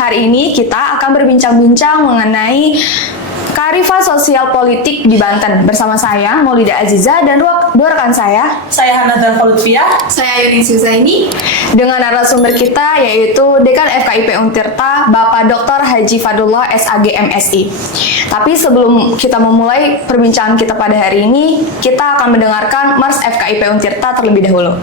Hari ini kita akan berbincang-bincang mengenai kearifan sosial politik di Banten. Bersama saya, Maulida Aziza, dan dua rekan saya. Saya Hana Lutfia. Saya Yuning Suzaini. Dengan narasumber kita yaitu Dekan FKIP Untirta, Bapak Dr. Haji Fadullah SAG MSI. Tapi sebelum kita memulai perbincangan kita pada hari ini, kita akan mendengarkan Mars FKIP Untirta terlebih dahulu.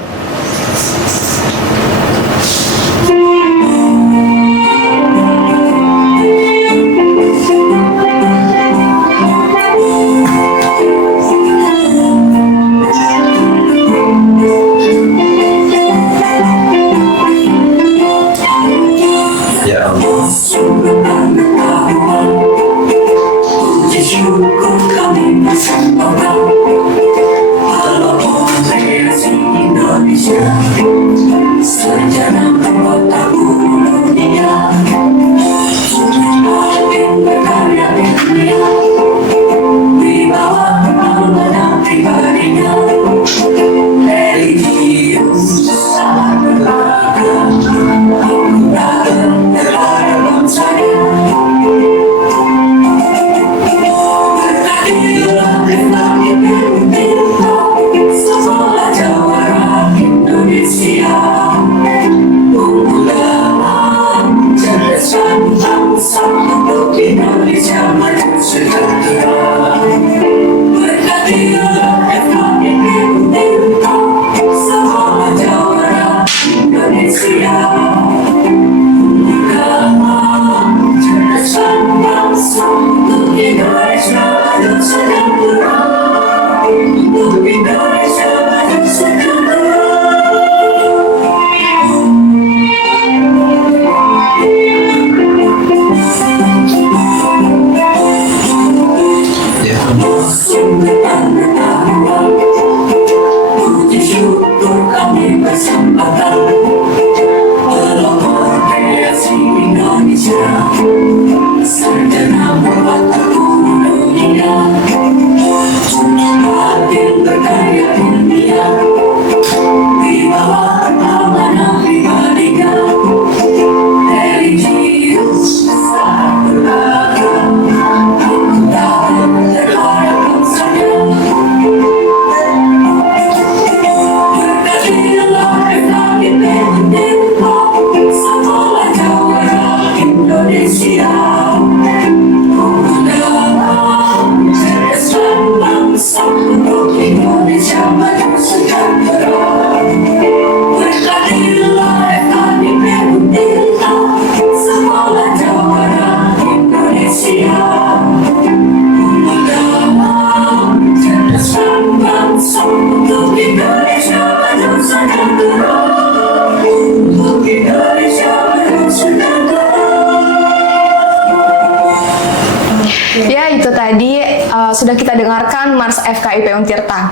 Sudah kita dengarkan Mars FKIP Untirta.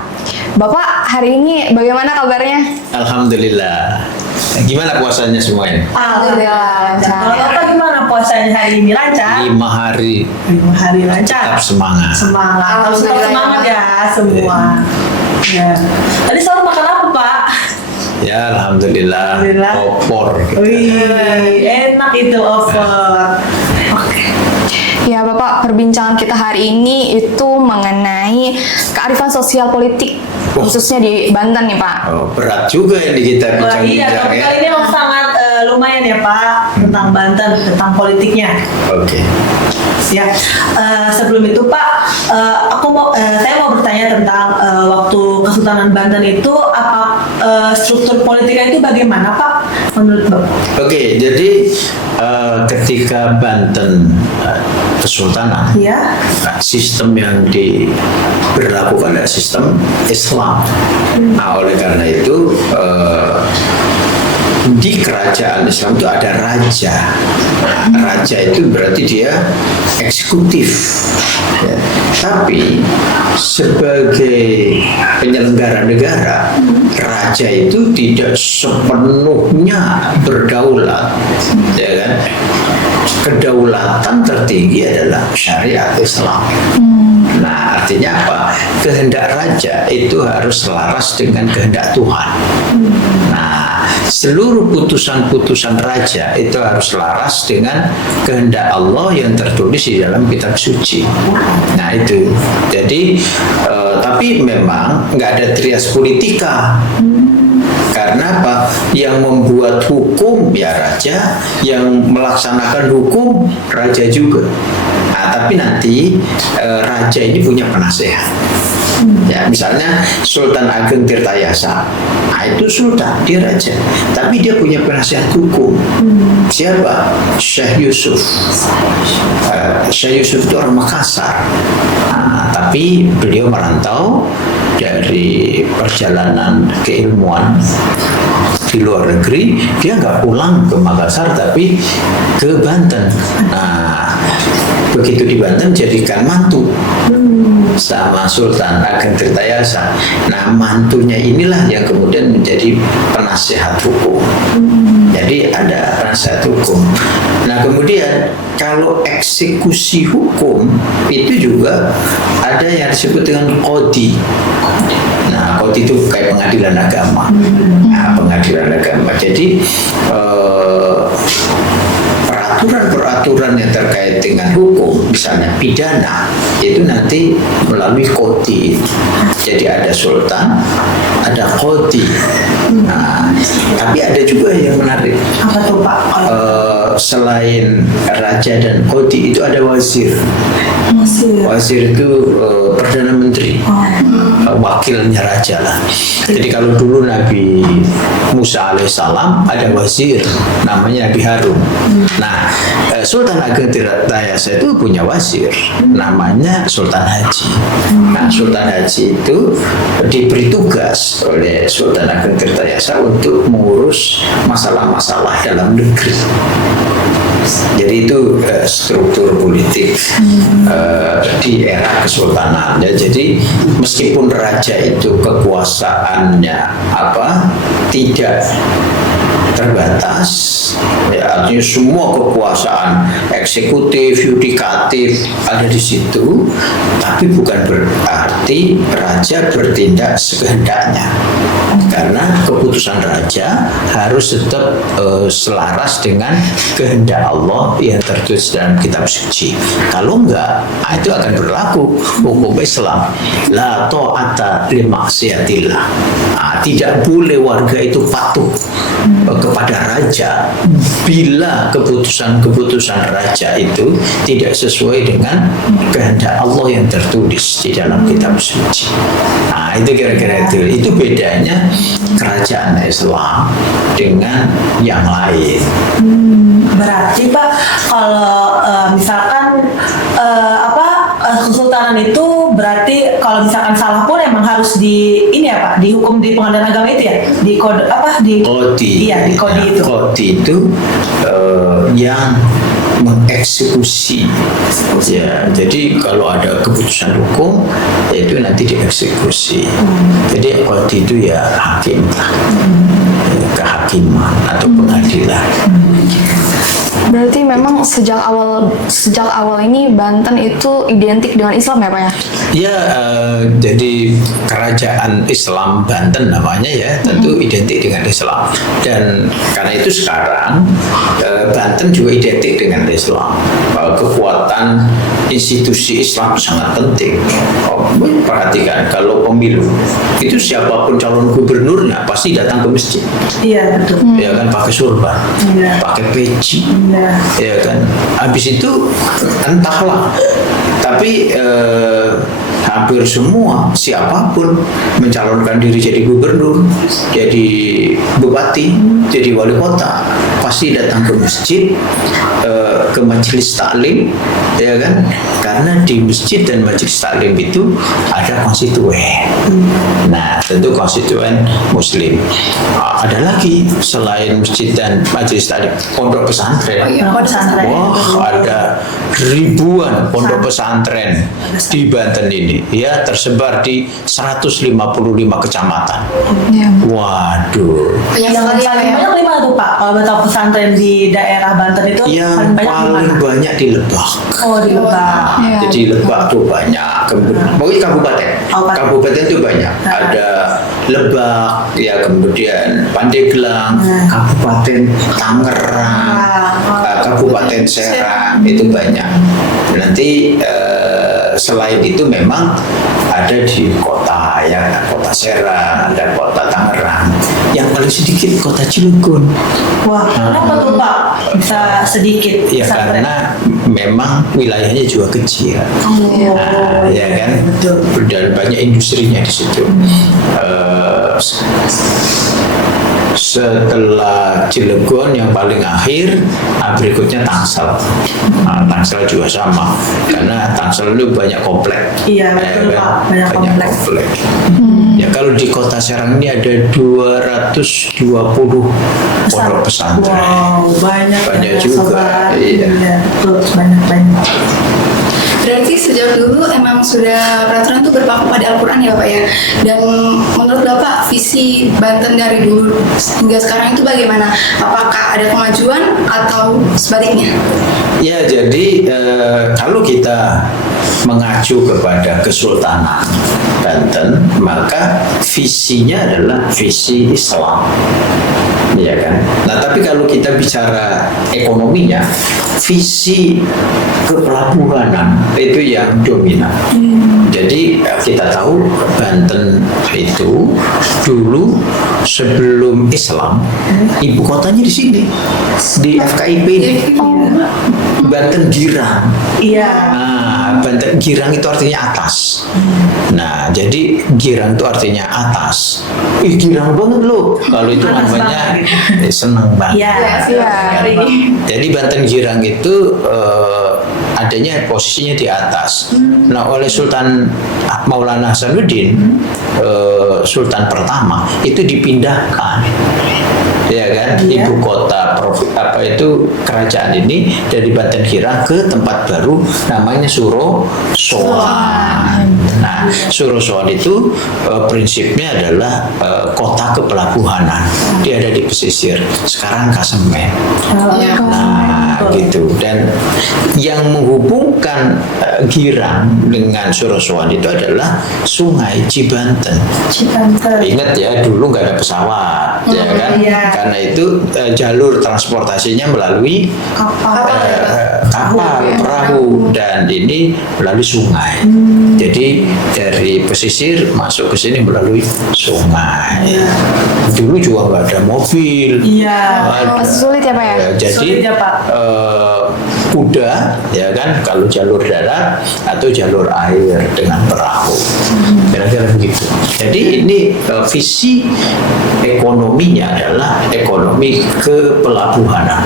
Bapak, hari ini bagaimana kabarnya? Alhamdulillah. Gimana puasanya semuanya? Alhamdulillah lancar. Kalau Bapak gimana puasanya hari ini? Lancar? 5 hari. 5 hari lancar? Tetap semangat. Semangat. Harus tetap semangat ya semua. Ya. Tadi selalu makan apa, Pak? Ya, Alhamdulillah. Opor. Wih, enak itu opor. Ya Bapak, perbincangan kita hari ini itu mengenai kearifan sosial politik, khususnya di Banten nih Pak. Oh, berat juga ini kita bincang-bincang Iya, topik kali ini sangat lumayan ya Pak, tentang Banten, tentang politiknya. Oke. Ya, sebelum itu Pak, saya mau bertanya tentang waktu Kesultanan Banten itu apa struktur politiknya itu bagaimana Pak menurut Bapak? Oke, jadi ketika Banten Kesultanan, ya, sistem yang diberlakukan adalah sistem Islam. Nah, oleh karena itu di kerajaan Islam itu ada raja. Raja itu berarti dia eksekutif. Ya. Tapi sebagai penyelenggara negara, raja itu tidak sepenuhnya berdaulat, ya kan? Kedaulatan tertinggi adalah syariat Islam. Nah, artinya apa? Kehendak raja itu harus selaras dengan kehendak Tuhan. Nah, seluruh putusan-putusan raja itu harus selaras dengan kehendak Allah yang tertulis di dalam kitab suci. Nah itu, jadi tapi memang nggak ada trias politika. Karena apa? Yang membuat hukum ya raja, yang melaksanakan hukum raja juga. Nah, tapi nanti raja ini punya penasehat. Ya, misalnya Sultan Ageng Tirtayasa, nah itu sultan, dia raja, tapi dia punya penasehat hukum. Siapa? Syekh Yusuf. Syekh Yusuf itu orang Makassar, nah, tapi beliau merantau dari perjalanan keilmuan di luar negeri. Dia nggak pulang ke Makassar tapi ke Banten. Nah, begitu di Banten jadikan mantu sama Sultan Ageng Tirtayasa. Nah, mantunya inilah yang kemudian menjadi penasehat hukum. Jadi ada penasehat hukum. Nah, kemudian kalau eksekusi hukum itu juga ada yang disebut dengan qadhi. Nah, qadhi itu kayak pengadilan agama. Nah, pengadilan agama. Jadi peraturan-peraturan yang terkait dengan hukum, misalnya pidana, itu nanti melalui qadhi. Jadi ada sultan, ada qadhi. Nah, tapi ada juga yang menarik. Apa tuh Pak? Selain raja dan qadhi itu ada wazir. Wazir itu perdana menteri, wakilnya raja lah. Jadi kalau dulu Nabi Musa alaihissalam ada wazir, namanya Nabi Harun. Nah, Sultan Ageng Tirtayasa itu punya wazir, namanya Sultan Haji. Nah, Sultan Haji itu diberi tugas oleh Sultan Ageng Tirtayasa untuk mengurus masalah-masalah dalam negeri. Jadi itu struktur politik di era kesultanan. Ya, jadi meskipun raja itu kekuasaannya tidak terbatas, ya, artinya semua kekuasaan eksekutif, yudikatif ada di situ, tapi bukan berarti raja bertindak sekehendaknya. Karena keputusan raja harus tetap selaras dengan kehendak Allah yang tertulis dalam kitab suci. Kalau enggak, itu akan berlaku hukum Islam. La ta'ata li maksiatillah. Tidak boleh warga itu patuh kepada raja bila keputusan-keputusan raja itu tidak sesuai dengan kehendak Allah yang tertulis di dalam kitab suci. Nah, itu kira-kira itu bedanya kerajaan Islam dengan yang lain. Berarti Pak, kalau misalkan kesultanan itu berarti kalau misalkan salah pun emang harus dihukum di pengadilan agama itu ya, di qadhi. Iya, di qadhi itu. Qadhi itu yang mengeksekusi. Ya, jadi kalau ada keputusan hukum, itu nanti dieksekusi. Jadi qadhi itu ya hakim, kehakiman atau pengadilan. Berarti memang sejak awal ini Banten itu identik dengan Islam ya Pak ya? Ya, jadi kerajaan Islam Banten namanya ya, tentu identik dengan Islam. Dan karena itu sekarang Banten juga identik dengan Islam. Kekuatan institusi Islam sangat penting. Perhatikan kalau pemilu itu siapapun calon gubernurnya pasti datang ke masjid. Iya betul. Ya kan, pakai surban, pakai peci. Ya kan, habis itu entahlah, tapi hampir semua siapapun mencalonkan diri jadi gubernur, jadi bupati, jadi wali kota, pasti datang ke masjid, ke majelis taklim, ya kan, karena di masjid dan majelis taklim itu ada konstituen. Nah, tentu konstituen Muslim. Ada lagi selain masjid dan majelis taklim, pondok pesantren. Wah, ada ribuan pondok pesantren di Banten ini, ya, tersebar di 155 kecamatan. Ya. Waduh. Banyak Yang sekali paling ya. banyak 5 tuh Pak, kalau boleh tahu pesantren di daerah Banten itu Yang paling banyak di paling mana? banyak di Lebak. Oh, di Lebak. Iya. Jadi Lebak tuh banyak, pokoknya kabupaten. Kabupaten. Kabupaten tuh banyak. Ada Lebak, ya kemudian Pandeglang, Kabupaten Tangerang, Kabupaten Serang itu banyak. Nanti selain itu memang ada di kota, ya kota Serang, ada kota Tangerang. Yang paling sedikit kota Cilegon. Wah, kenapa tuh Pak bisa sedikit Ya pesantren? karena memang wilayahnya juga kecil. Nah, ya kan, dan banyak industrinya di situ. Setelah Cilegon yang paling akhir, berikutnya Tangsel. Tangsel juga sama, karena Tangsel itu banyak komplek. Iya, betul, Pak. Banyak komplek. Ya kalau di kota Serang ini ada 220 pondok pesantren. Wow, banyak ya, juga. sobat. Iya. Iya, betul, banyak. Berarti sejak dulu emang sudah peraturan itu berpaku pada Al-Quran ya Bapak ya. Dan menurut Bapak visi Banten dari dulu hingga sekarang itu bagaimana? Apakah ada kemajuan atau sebaliknya? Ya, jadi kalau kita mengacu kepada Kesultanan Banten, maka visinya adalah visi Islam, ya kan. Nah, tapi kalau kita bicara ekonominya, visi kepelabuhanan itu yang dominan. Jadi kita tahu Banten itu dulu sebelum Islam ibu kotanya di sini, di FKIP ini, Banten Girang. Iya. Nah, Banten Girang itu artinya atas. Nah, jadi Girang itu artinya atas. Girang banget loh. Kalau itu Atas namanya banget. senang banget. Iya. Iya. Jadi Banten Girang itu adanya posisinya di atas. Nah, oleh Sultan Maulana Hasanuddin, Sultan pertama itu dipindahkan, ya kan, Iya. ibu kota kerajaan ini dari Banten Girang ke tempat baru namanya Surosoan. Nah, Surosoan itu prinsipnya adalah kota kepelabuhanan. Dia ada di pesisir. Sekarang Kasemen. Nah, gitu. Dan yang menghubungkan Girang dengan Surosoan itu adalah Sungai Cibanten. Cibanten. Ingat ya, dulu nggak ada pesawat, ya kan? Iya. Karena itu jalur transportasinya melalui kapal, perahu, dan ini melalui sungai. Jadi dari pesisir masuk ke sini melalui sungai. Dulu juga nggak ada mobil. Iya. nggak ada. Masih sulit ya Pak ya? Jadi Sulit ya, Pak. kuda, ya kan, kalau jalur darat atau jalur air dengan perahu, kira-kira begitu. Jadi ini visi ekonominya adalah ekonomi kepelabuhanan.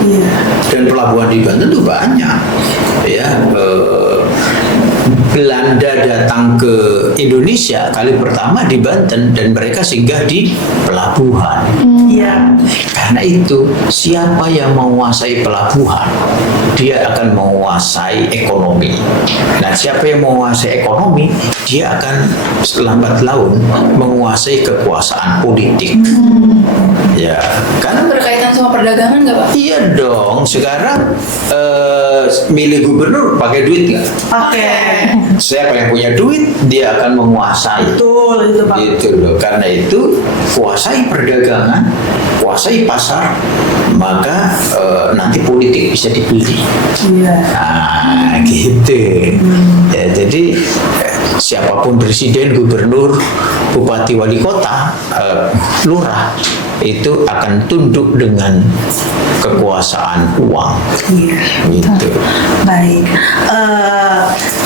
Iya. Dan pelabuhan di Banten itu banyak, ya. Belanda datang ke Indonesia kali pertama di Banten dan mereka singgah di pelabuhan. Iya. Karena itu siapa yang menguasai pelabuhan, dia akan menguasai ekonomi. Nah, siapa yang menguasai ekonomi, dia akan lambat laun menguasai kekuasaan politik. Ya, kan? Berkaitan sama perdagangan nggak Pak? Iya dong. Sekarang milih gubernur pakai duit nggak? Oke. Siapa yang punya duit, dia akan menguasai. Betul itu Pak. Gitu loh. Karena itu kuasai perdagangan, kuasai pasar, maka nanti politik bisa dibeli. Iya. Nah, gitu. Ya, jadi siapapun presiden, gubernur, bupati, wali kota, lurah itu akan tunduk dengan kekuasaan uang. Iya. Gitu. Baik.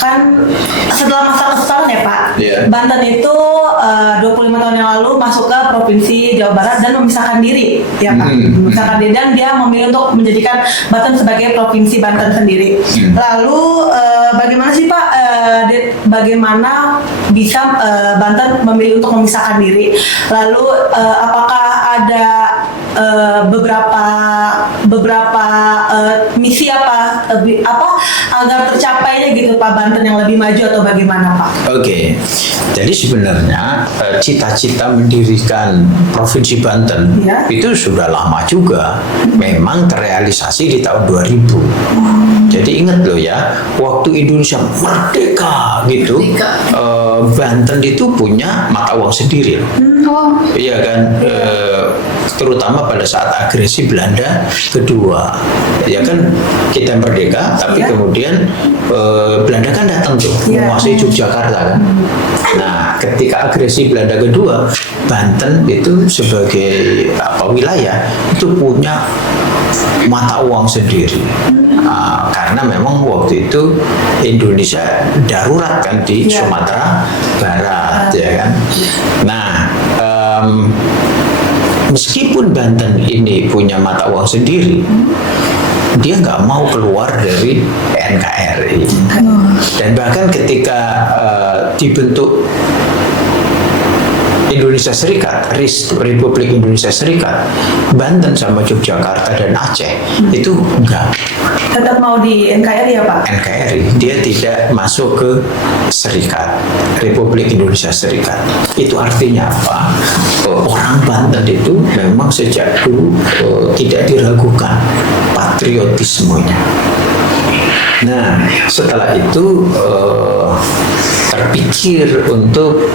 Kan setelah masa kesultanan ya Pak, Iya. Banten itu 25 tahun yang lalu masuk ke provinsi Jawa Barat dan memisahkan diri, ya Pak. Memisahkan diri dan dia memilih untuk menjadikan Banten sebagai provinsi Banten sendiri. Lalu bagaimana sih Pak? Bagaimana bisa Banten memilih untuk memisahkan diri? Lalu apakah ada beberapa misi apa agar tercapainya gitu Pak Banten yang lebih maju atau bagaimana Pak? Oke, jadi sebenarnya cita-cita mendirikan Provinsi Banten Ya. itu sudah lama juga, memang terrealisasi di tahun 2000. Jadi ingat loh ya, waktu Indonesia merdeka gitu, Merdeka. Banten itu punya mata uang sendiri. Oh, Iya kan, terutama pada saat agresi Belanda kedua, ya kan kita merdeka, tapi Iya. kemudian Belanda kan datang tuh Iya. menguasai Yogyakarta kan. Nah, ketika agresi Belanda kedua, Banten itu sebagai wilayah itu punya mata uang sendiri. Karena memang waktu itu Indonesia darurat kan di Iya. Sumatera Barat, ya kan. Nah, meskipun Banten ini punya mata uang sendiri, dia nggak mau keluar dari NKRI. Dan bahkan ketika dibentuk Indonesia Serikat, Republik Indonesia Serikat, Banten sama Yogyakarta dan Aceh itu enggak Tetap mau di NKRI ya Pak? NKRI, dia tidak masuk ke Serikat, Republik Indonesia Serikat. Itu artinya apa? Orang Banten itu memang sejak dulu tidak diragukan patriotismenya. Nah, setelah itu terpikir untuk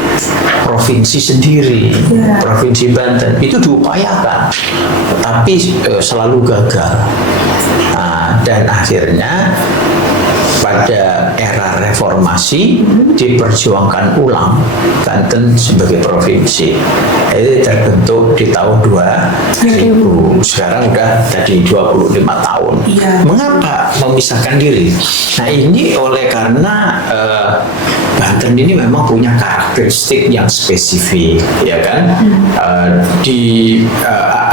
provinsi sendiri, Provinsi Banten itu diupayakan, tapi selalu gagal. Nah, dan akhirnya pada era reformasi diperjuangkan ulang Banten sebagai provinsi. Itu terbentuk di tahun 2000. Sekarang udah tadi 25 tahun. Iya. Mengapa memisahkan diri? Nah, ini oleh karena Banten ini memang punya karakteristik yang spesifik, ya kan?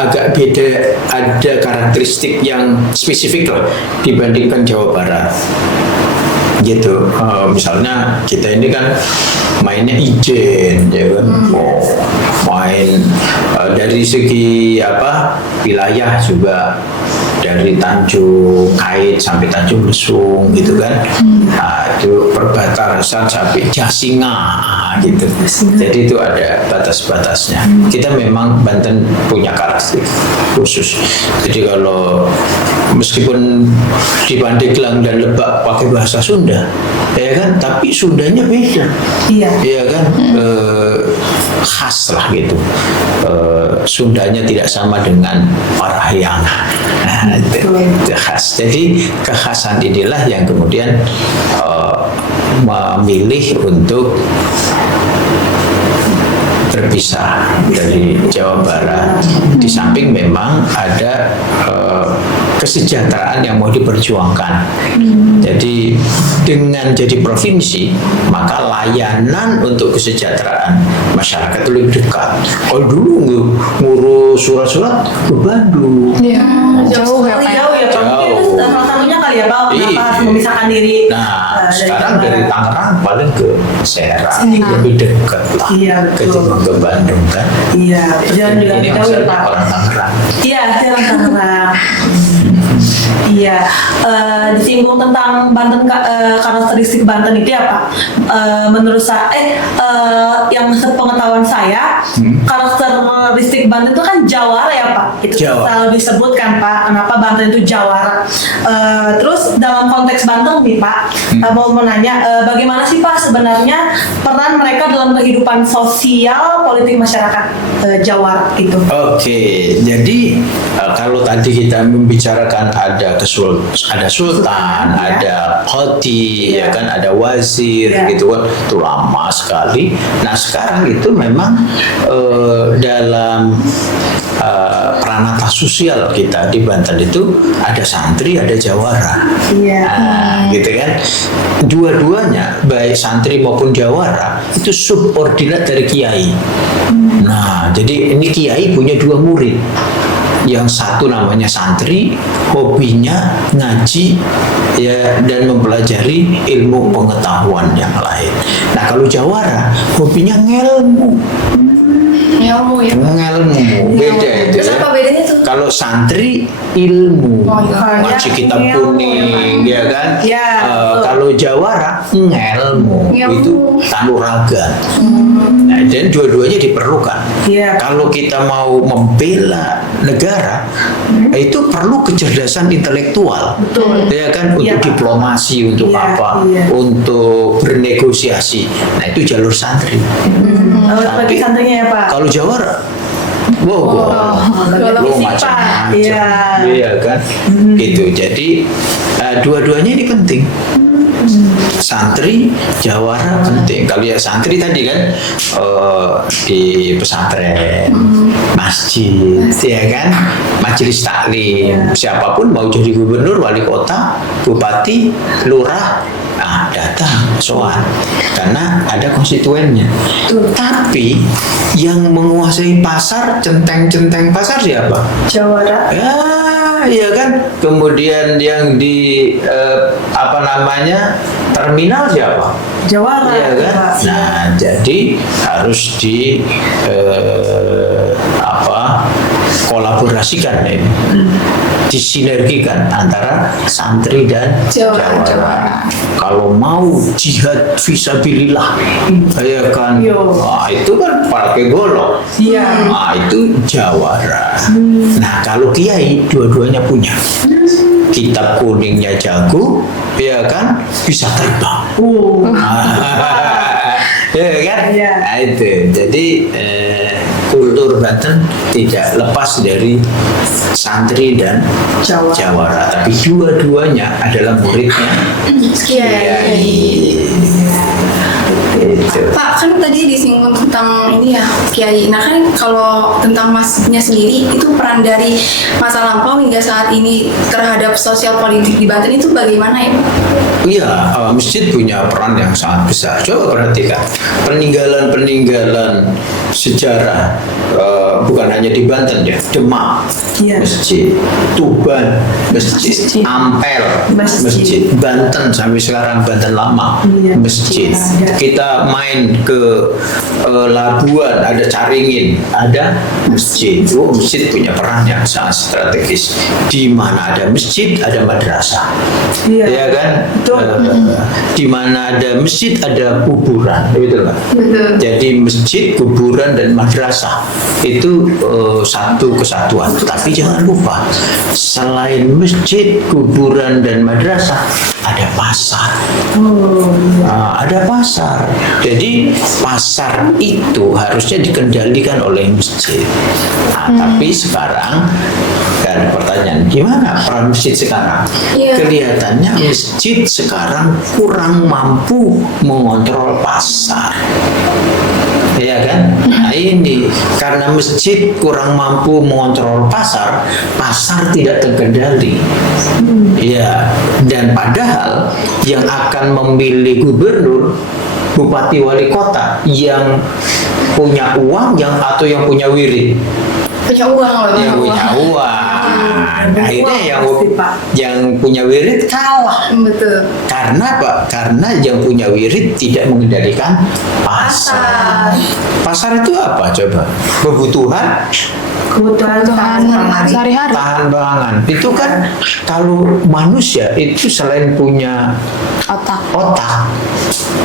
Agak beda, ada karakteristik yang spesifik loh dibandingkan Jawa Barat. Gitu, misalnya kita ini kan mainnya ijen, ya kan, main dari segi wilayah juga, dari Tanjung Kait sampai Tanjung Lesung gitu kan. Nah, itu perbatasan sampai Jasinga gitu. Jadi itu ada batas-batasnya. Kita memang Banten punya karakteristik khusus. Jadi kalau meskipun di Pandeglang dan Lebak pakai bahasa Sunda, ya kan, tapi Sundanya beda. Iya. Ya kan, khas lah gitu. Sundanya tidak sama dengan Parahyangan. Nah, itu khas. Jadi kekhasan inilah yang kemudian memilih untuk berpisah dari Jawa Barat. Di samping memang ada kesejahteraan yang mau diperjuangkan. Jadi dengan jadi provinsi, maka layanan untuk kesejahteraan masyarakat lebih dekat. Kalau dulu ngurus surat-surat ke Bandung. iya. Jauh ya Pak. Jauh ya Pak. Mungkin itu salah satunya kali ya Pak, kenapa Iya. harus memisahkan diri. Nah, dari sekarang Jawa dari Barat. Tangerang paling ke Serang, lebih dekat lah. Iya, betul. Ketimbang ke Bandung kan. Iya, jalan juga Ini jauh ya maksudnya Pak. orang Tangerang. Iya, jalan Tangerang. Iya, disinggung tentang Banten, karakteristik Banten itu ya Pak. Menurut saya, yang sepengetahuan saya, karakteristik Banten itu kan jawara ya Pak. Itu Jawara. selalu disebutkan Pak, kenapa Banten itu jawara. Terus dalam konteks Banten nih Pak, mau menanya, bagaimana sih Pak sebenarnya peran mereka dalam kehidupan sosial politik masyarakat Jawara gitu? Oke, jadi kalau tadi kita membicarakan ada sultan, Ya. ada qadi, Ya. ya kan, ada wazir, Ya. gitu kan, itu lama sekali. Nah sekarang itu memang dalam peranata sosial kita di Banten itu ada santri, ada jawara. Iya. Nah, gitu kan. Dua-duanya baik santri maupun jawara itu subordinat dari kiai. Nah, jadi ini kiai punya dua murid. Yang satu namanya santri, hobinya ngaji ya dan mempelajari ilmu pengetahuan yang lain. Nah, kalau jawara hobinya ngelmu. Ilmu ya. Ngelmu beda itu Terus ya. apa bedanya tuh? Kalau santri ilmu, ngaji kitab ilmu. kuning, ya kan? Ya, betul. Kalau jawara ngelmu, Ilmu. itu kanuragan. Nah, dan dua-duanya diperlukan. Iya. Kalau kita mau membela negara, itu perlu kecerdasan intelektual, ya kan? Untuk Iya. diplomasi, untuk Iya, apa? iya. Untuk bernegosiasi. Nah, itu jalur santri. Bagi santrinya ya Pak. Kalau jawara, wow, Kalau wow, fisik, macam-macam. Pak. Iya. Iya kan? Gitu. Jadi dua-duanya ini penting. Santri, jawara penting. Kalau ya santri tadi kan di pesantren, masjid, ya kan, majelis taklim, siapapun mau jadi gubernur, wali kota, bupati, lurah, nah datang soal karena ada konstituennya. Tapi yang menguasai pasar, centeng-centeng pasar siapa? Jawara. Ya, iya kan. Kemudian yang di terminal siapa? Jawara. Iya kan. Pak. Nah, jadi harus kolaborasikan ini, disinergikan antara santri dan jawara. Kalau mau jihad fisabilillah, ya kan. Nah, itu kan pakai golok. Iya. Nah, itu jawara. Nah, kalau kiai dua-duanya punya. Kitab kuningnya jago, ya kan, bisa terbang. Ya kan? Iya. Nah, itu. Jadi kultur Banten tidak lepas dari santri dan jawara. Tapi dua-duanya adalah muridnya kiai. Gitu. Pak, kan tadi disinggung tentang ini ya, Kiai. Nah kan kalau tentang masjidnya sendiri, itu peran dari masa lampau hingga saat ini terhadap sosial politik di Banten itu bagaimana ya, Pak? Iya, masjid punya peran yang sangat besar. Coba perhatikan peninggalan-peninggalan sejarah, bukan hanya di Banten ya, Demak, Iya. masjid, Tuban, masjid, Ampel, masjid, Banten sampai sekarang Banten Lama, Iya. masjid. Iya. Kita main ke Labuan, ada Caringin, ada masjid. Masjid punya peran yang sangat strategis. Di mana ada masjid, ada madrasah. Iya. Ya kan? Betul. Di mana ada masjid, ada kuburan, betul nggak? Betul. Jadi masjid, kuburan, dan madrasah itu satu kesatuan. Tapi jangan lupa, selain masjid, kuburan, dan madrasah, ada pasar. Nah, ada pasar. Jadi pasar itu harusnya dikendalikan oleh masjid. Nah, tapi sekarang ada pertanyaan, gimana peran masjid sekarang? Iya. Kelihatannya masjid sekarang kurang mampu mengontrol pasar. Ya kan? Nah, ini karena masjid kurang mampu mengontrol pasar, pasar tidak terkendali. Ya, dan padahal yang akan memilih gubernur, bupati, wali kota yang punya uang atau yang punya wirid. Punya uang loh. Yang punya uang. Akhirnya yang punya wirid kalah. Betul. Karena apa? Karena yang punya wirid tidak mengendalikan pasar. Pasar itu apa coba? Kebutuhan Kebutuhan sehari-hari. tahan pangan. Itu kan kalau manusia itu selain punya otak,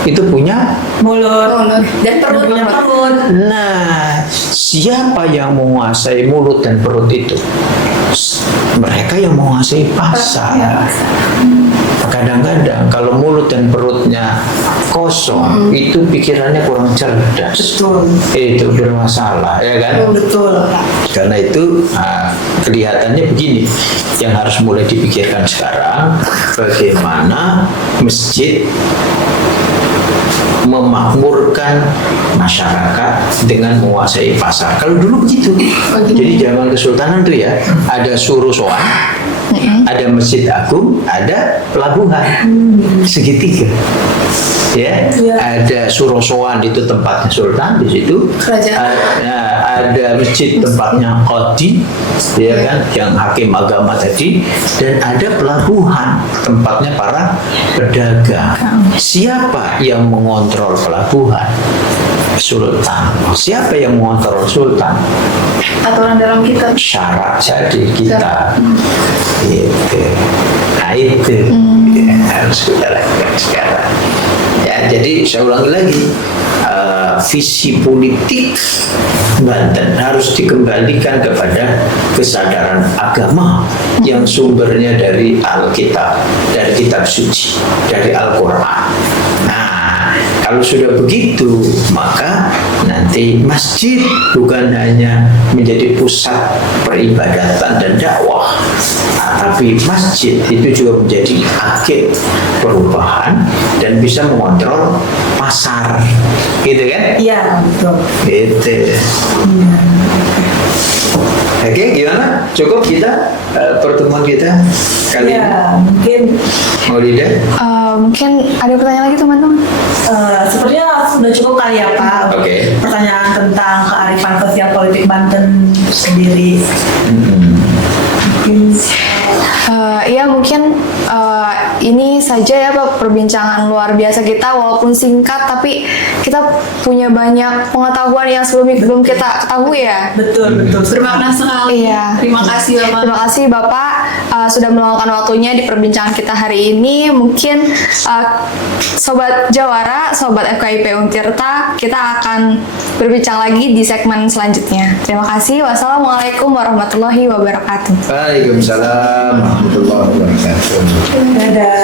itu punya mulut Dan perut. punya perut. Nah, siapa yang menguasai mulut dan perut itu? Mereka yang menguasai pasar. Kadang-kadang kalau mulut dan perutnya kosong, itu pikirannya kurang cerdas. Betul. Itu bermasalah, ya kan? Betul. Karena itu kelihatannya begini, yang harus mulai dipikirkan sekarang, bagaimana masjid memakmurkan masyarakat dengan menguasai pasar. Kalau dulu begitu. Jadi zaman Kesultanan tuh ya, ada Suruh Soan, ada Masjid Agung, ada pelabuhan, segitiga. Ya, ada Suruh Soan itu tempatnya Sultan di situ. Kerajaan. Ada masjid tempatnya Qadi, ya kan, yang hakim agama tadi, dan ada pelabuhan tempatnya para pedagang. Siapa yang mengontrol pelabuhan? sultan. Siapa yang mengontrol sultan? Aturan dalam kitab. Syarat jadi kita. Gitu. Nah itu yang harus kita lakukan sekarang. Ya, jadi saya ulangi lagi, visi politik Banten harus dikembalikan kepada kesadaran agama yang sumbernya dari Alkitab, dari kitab suci, dari Al-Quran. Nah, kalau sudah begitu, maka nanti masjid bukan hanya menjadi pusat peribadatan dan dakwah, tapi masjid itu juga menjadi agen perubahan dan bisa mengontrol pasar, gitu kan? Iya, betul. Gitu. Oke, gimana? Cukup kita pertemuan kita kali ini? Ya, mungkin Maulida? Mungkin ada pertanyaan lagi teman-teman? sepertinya sudah cukup kali ya Pak. Oke. Pertanyaan tentang kearifan sosial politik Banten sendiri. Mungkin Iya mungkin ini saja ya Pak perbincangan luar biasa kita, walaupun singkat tapi kita punya banyak pengetahuan yang sebelumnya belum kita ketahui ya. betul. Bermakna sekali. Iya. Terima kasih Bapak. Terima kasih Bapak sudah meluangkan waktunya di perbincangan kita hari ini. Mungkin Sobat Jawara, Sobat FKIP Untirta, kita akan berbincang lagi di segmen selanjutnya. Terima kasih. Wassalamualaikum warahmatullahi wabarakatuh. Waalaikumsalam warahmatullahi wabarakatuh. Dadah.